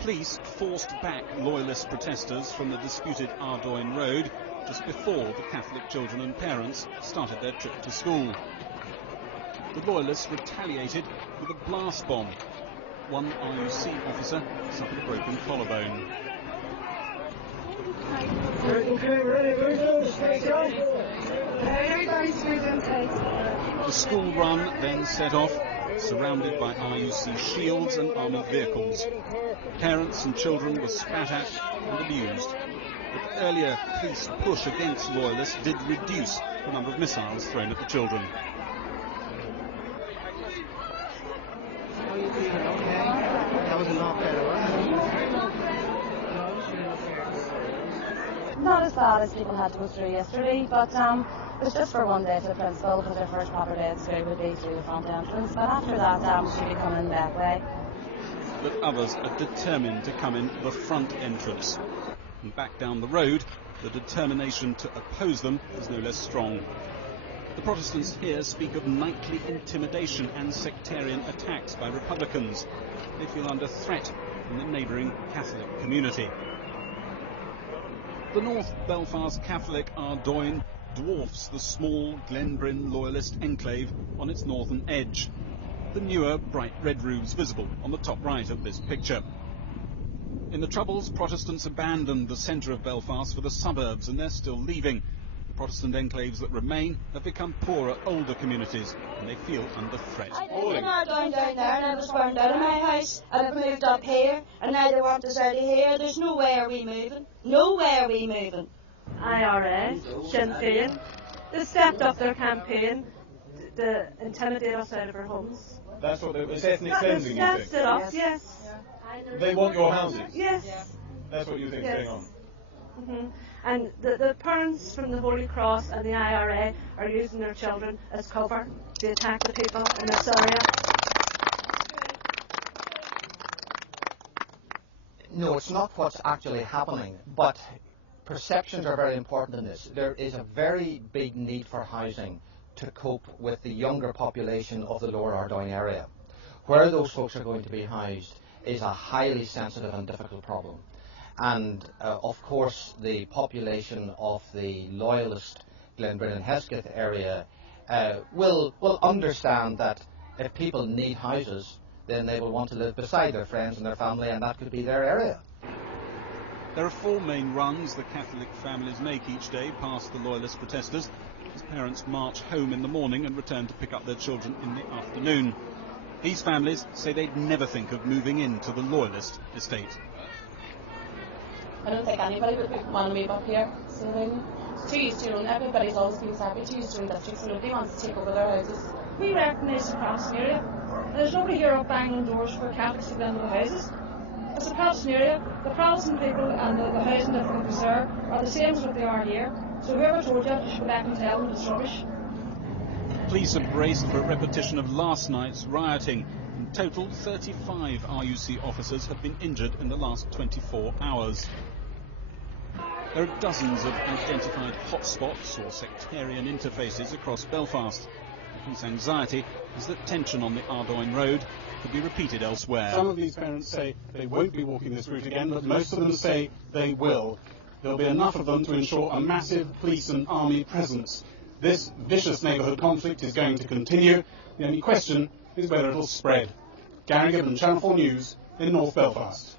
Police forced back loyalist protesters from the disputed Ardoyne road just before the Catholic children and parents started their trip to school. The loyalists retaliated with a blast bomb. One RUC officer suffered a broken collarbone. The school run then set off, surrounded by RUC shields and armoured vehicles. Parents and children were spat at and abused. But earlier police push against loyalists did reduce the number of missiles thrown at the children. Not as bad as people had to go through yesterday, but it was just for one day to the principal, because their first proper day at school would be through the front entrance, but after that she'd be coming that way. But others are determined to come in the front entrance. And back down the road, the determination to oppose them is no less strong. The Protestants here speak of nightly intimidation and sectarian attacks by Republicans. They feel under threat from the neighbouring Catholic community. The North Belfast Catholic Ardoyne dwarfs the small Glenbryn loyalist enclave on its northern edge. The newer bright red roofs visible on the top right of this picture. In the Troubles, Protestants abandoned the centre of Belfast for the suburbs, and they're still leaving. The Protestant enclaves that remain have become poorer, older communities, and they feel under threat. I lived in Ardoyne down there, and I was burned out of my house, and I've moved up here, and now they want us out of here. There's no way are we moving. No way are we moving. IRA, Sinn Féin, they stepped up their campaign to intimidate us out of our homes. That's what it's ethnic cleansing, you think? That's it, yes. They want your houses? Yes. That's what you think is going on? Mm-hmm. And the parents from the Holy Cross and the IRA are using their children as cover to attack the people in this area. No, it's not what's actually happening, but perceptions are very important in this. There is a very big need for housing to cope with the younger population of the lower Ardoyne area. Where those folks are going to be housed is a highly sensitive and difficult problem. And of course the population of the loyalist Glenbryn and Hesketh area will understand that if people need houses, then they will want to live beside their friends and their family, and that could be their area. There are 4 main runs the Catholic families make each day past the loyalist protesters, as parents march home in the morning and return to pick up their children in the afternoon. These families say they'd never think of moving into the loyalist estate. I don't think anybody would want to move up here, so it's too used to own. Everybody's always been happy to use their own districts, so nobody wants to take over their houses. We recognise the Protestant area. There's nobody here up banging doors for Catholics to go into the houses. It's a Protestant area. The Protestant people and the housing difficulties there are the same as what they are here. So whoever told you, just go back and tell them it's rubbish. Police are braced for a repetition of last night's rioting. In total, 35 RUC officers have been injured in the last 24 hours. There are dozens of identified hotspots or sectarian interfaces across Belfast. Police anxiety is that tension on the Ardoyne road could be repeated elsewhere. Some of these parents say they won't be walking this route again, but most of them say they will. There'll be enough of them to ensure a massive police and army presence. This vicious neighbourhood conflict is going to continue. The only question is whether it'll spread. Gary Gibbon, Channel 4 News in North Belfast.